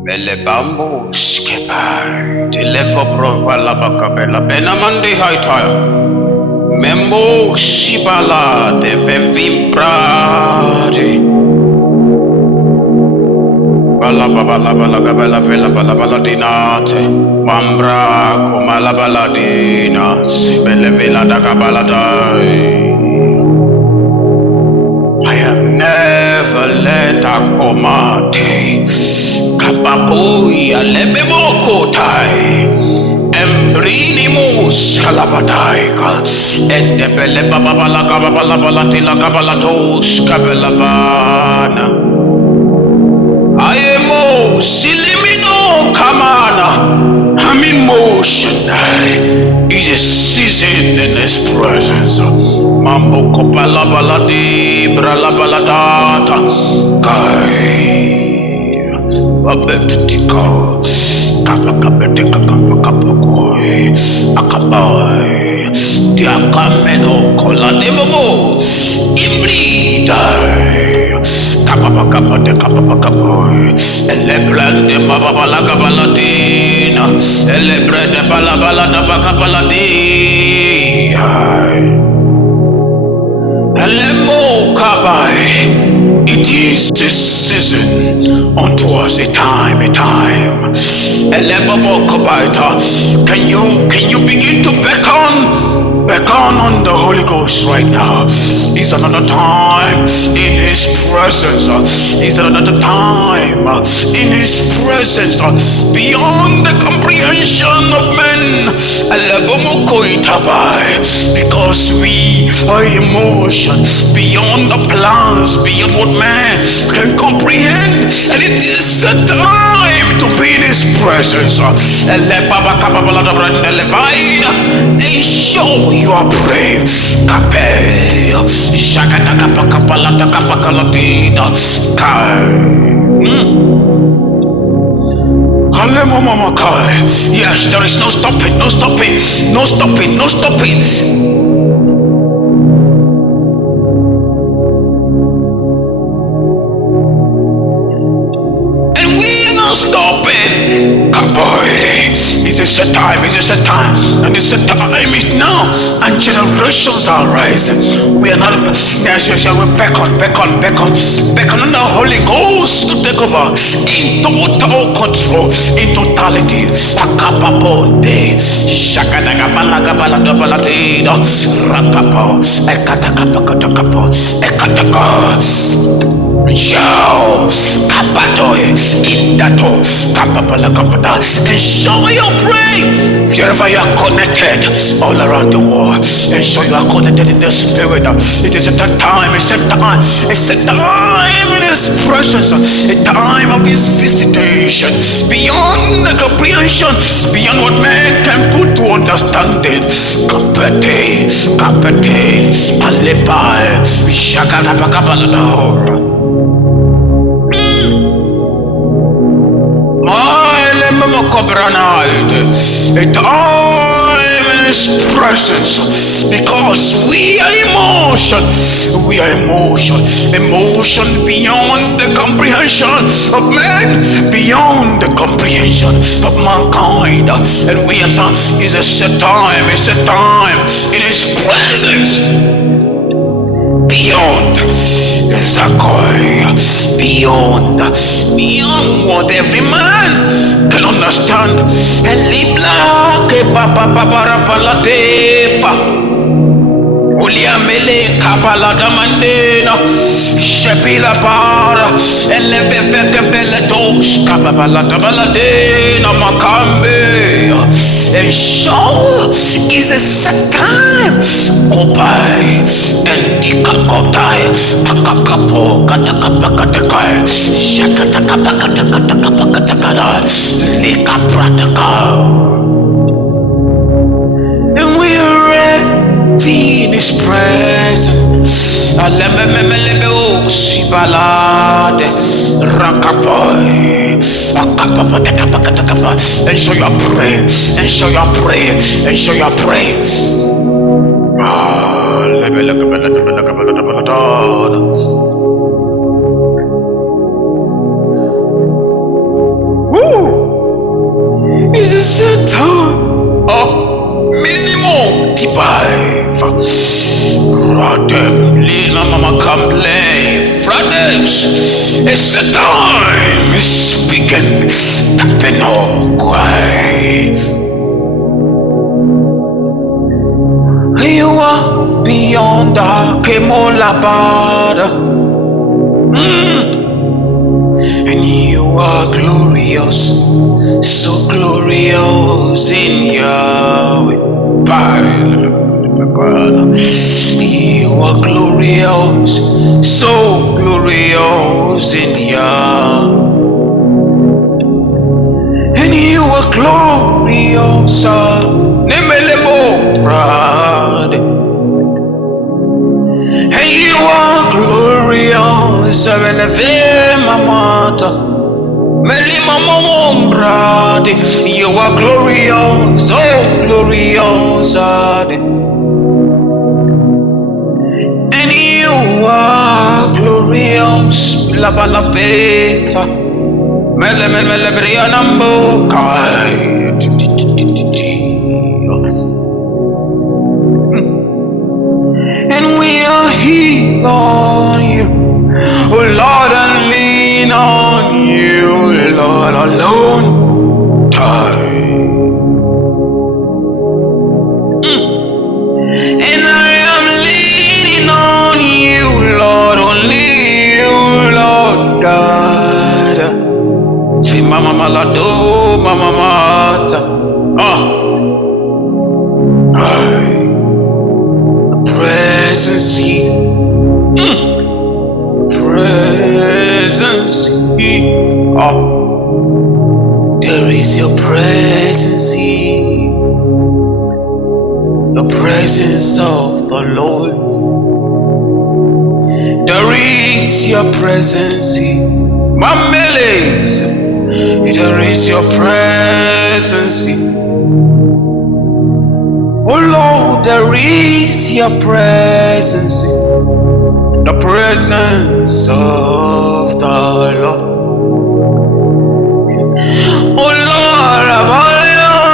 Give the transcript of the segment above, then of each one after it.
Melebambo skepai. Deliver bro balabakabela. Benamandi haitaya. Membo shibala de vevimbrade. Balabala vela balabala dinate. Mambra kumala baladina. Sibele vela dagabaladai. I have never let a comate Kapapui alebemo tai Embrinimus halabadaika Endebele babala kabala balatila kabalatos kabelavana I am silimino kamana I'm in motion. It is season in His presence. Mambo kopala baladi brala baladata kai babetika kapa kabetika kapa kapa koi akabai diakameno kola demomo imridai kapa de kapa elebrande babala kabaladina elebrande balabala davaka baladi elemo kabai. It is this season unto us a time. Elemo kabaita. Can you begin to beckon on the Holy Ghost right now? It's another time in His presence. It's another time in His presence beyond the comprehension of men. Because we are emotion beyond the plans, beyond what man can comprehend, and it is the time to be in His presence. And show you are brave. Yes, there is no stopping. And we are not stopping. It is a time, and it's a time is now, and generations are rising. We are not necessarily we beckon on the Holy Ghost to take over in total control, in totality. Akapabonde, shakadagabalagabaladabalatina, rakapo, ekataka. Show kapatoe indato kapapala kapata and show your pray wherever you are connected all around the world, and show you are connected in the spirit. It is a time, it's a time in His presence, a time of His visitation beyond the comprehension, beyond what man can put to understanding. Kapate alepai shakadabakabalada. A time in His presence, because we are emotion beyond the comprehension of man, beyond the comprehension of mankind, and we are is a set time in His presence. Beyond beyond what every man can understand. Elibla ke papa babara palatefa. Uliamele kapalada mandena shepila para eleveke veletos kapabalada baladena makambe. And show is a set time. Kopai and dikakotai akakapo katakapakatai shakatakapakatakapakatakara likaprataka. And we are ready in His presence. Alemememelebeos shibalade rakapoy. And show your prayer, and show your prayer, and show your prayer. Woo! Fratem, Lina Mama Complain, Fratex, it's the time, speaking, Tapeno, Quay. You are beyond the Kemolabada. And you are glorious, so glorious in Yahweh. You are glorious, so glorious in Yahweh. And you are glorious, Nemelemo Prade. And you are glorious, Mamata. You are glorious, oh glorious, and you are glorious, la bala feta, melebrianambo kai. And we are here on you, oh Lord, and lean on you, Lord, alone time. And I am leaning on you, Lord, only you, Lord God. Say mama malado, mama mata. Presence here. Presence here. There is your presence here. The presence of the Lord. There is your presence here. Mameles. There is your presence here. Oh Lord, there is your presence here. The presence of the Lord. Oh Lord, I'm all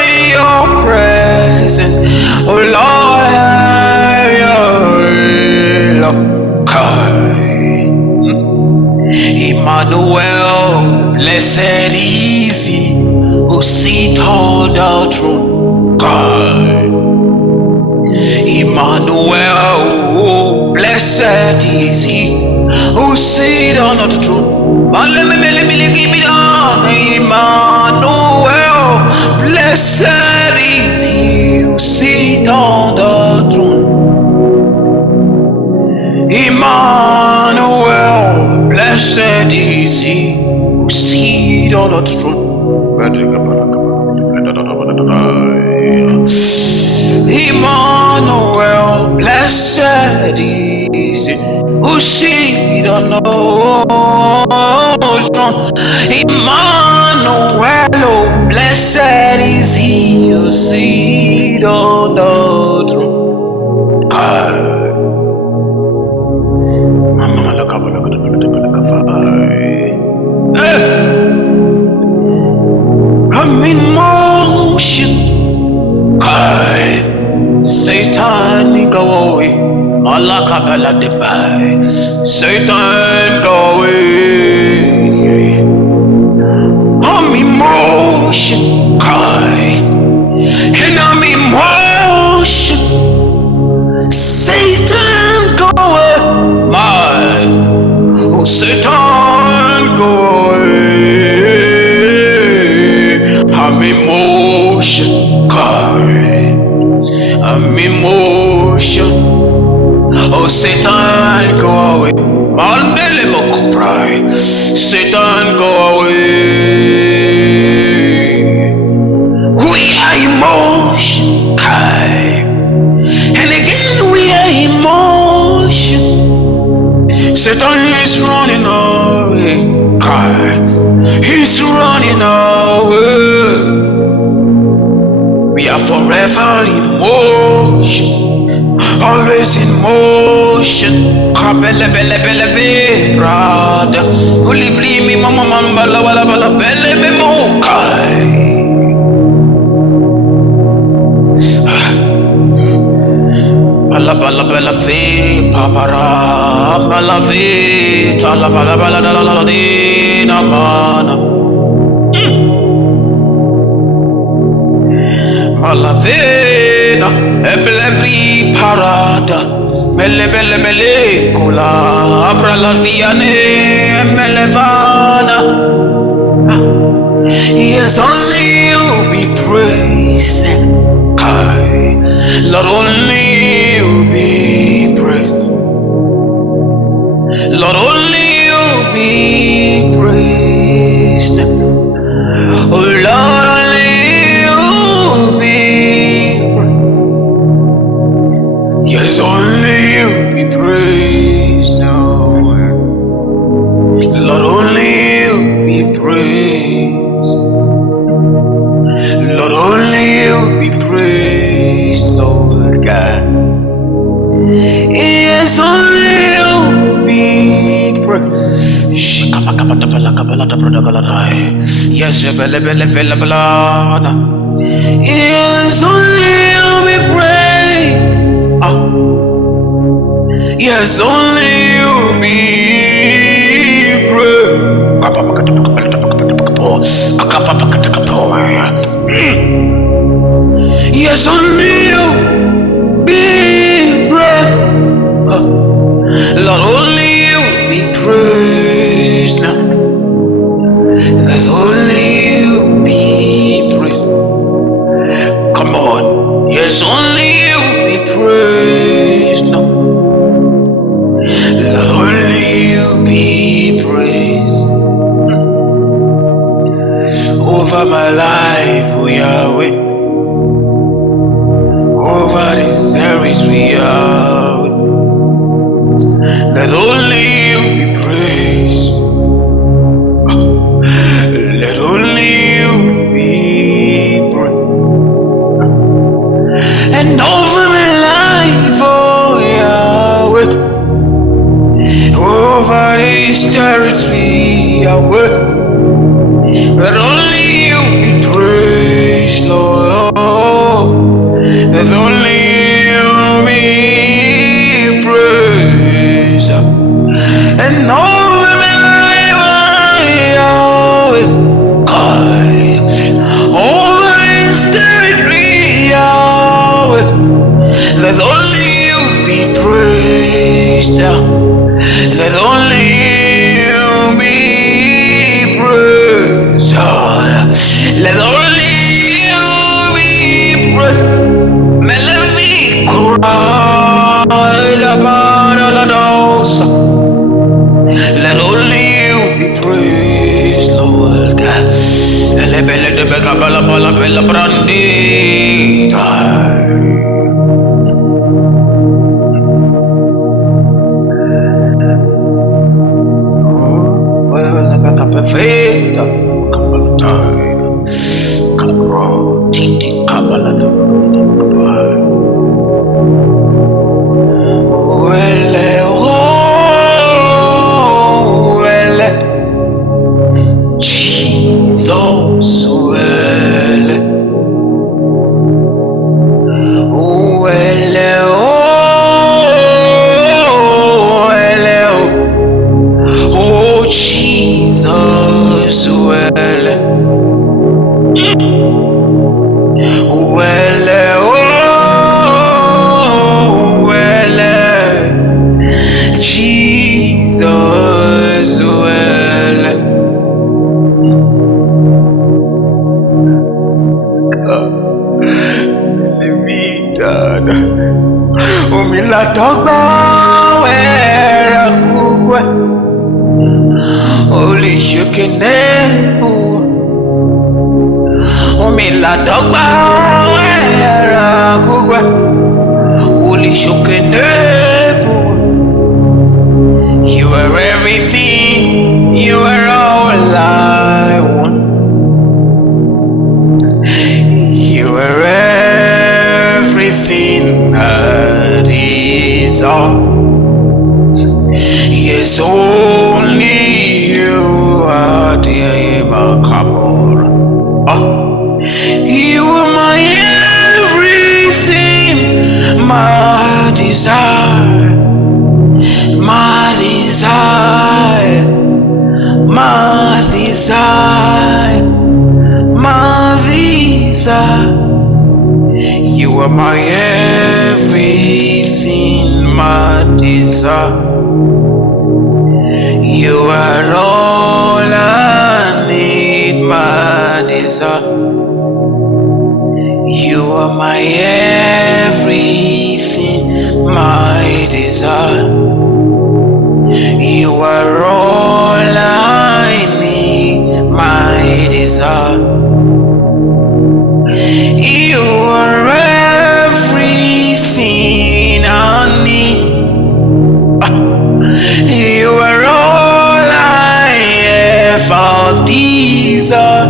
in your presence. Oh Lord, have your love. Emmanuel, blessed is he who sit on the throne. God. Emmanuel, oh, blessed is he who sit on the throne. Emmanuel, blessed is he who sit on the throne. Emmanuel, blessed is he who sit on the throne. Emmanuel, blessed is he who sit on the throne. Emmanuel, oh, blessed is he who sit on the throne. I'm in motion. Satan, go away. Malakabala debai. Satan, go away. I'm in motion. And I'm in motion. Satan, go away. Oh, Satan, go away. I'm in motion. I'm in motion. Oh, Satan, go away. Satan, go away. We are in motion. And again, we are in motion. Satan is running away. He's running away. We are forever in motion, always in motion. Kabele bele bele ve brada, kulibli mi mama mamba la wala bala vele me mo kai. Bala bala bala ve kapara malavita la bala bala la la dina mana malavena eblevi parada mele mele mele kula abra la viane melevana. Yes, only you be praised. Lord, only you be praised. Lord, only you be praised. Oh Lord, only you be praised. Yes, only you be praised. No, Lord, only you be praised. Lord, only you be praised, Lord God. Yes, only you be praised. Yes, yes, only you be praised. Yes, only you be praised. Yes, only you be praised. Lord, only you be praised now. Lord, only you be praised. Come on. Yes, only you be praised now. Lord, only you be praised. Over my life, oh Yahweh. Over this series we are. Let only you be praised. Let only you be praised. And over my life, oh Yahweh. Over this territory, Yahweh. Let only you be praised, Lord. Let only you be praised. And over my life, Yahweh, God, over this territory, Yahweh, let only you be praised. Let only you be praised. Let only you be praised. Melody cry la la dosa. Let only you be praised, Lord God. Elebele de beka bala bala bela brandi. Well, beka perfecta. Kabala kabro titi kabala de. Holy shukenebu Omila dogba wera kugwa Holy shukenebu. You are everything, you are all I want. You are everything that is all. Yes, only you are the Kabor. You are my everything, my desire. are my everything, my desire. You are all I need, my desire. You are my everything, my desire. You are all I need, my desire. You are everything I need. You are all I ever desire.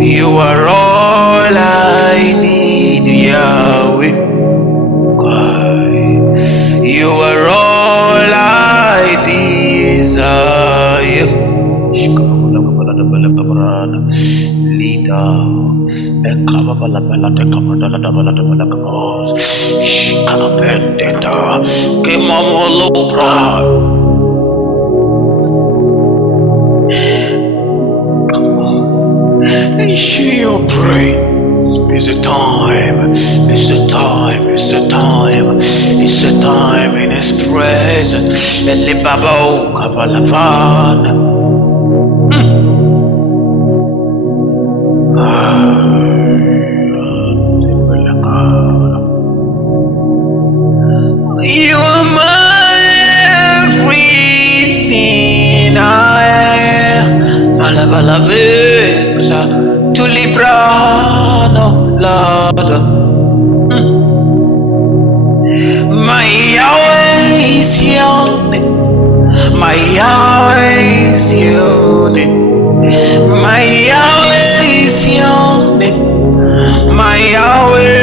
You are all I need, Yahweh. You are all I desire. Leader, you pray. It's the time, it's the time, it's the time, it's the time in His presence. Elibabo kapalavana. You are my everything I am. Malabalavesa to Librano, Lord. My Yahweh is your name. My Yahweh is your name. My Yahweh is your name. My Yahweh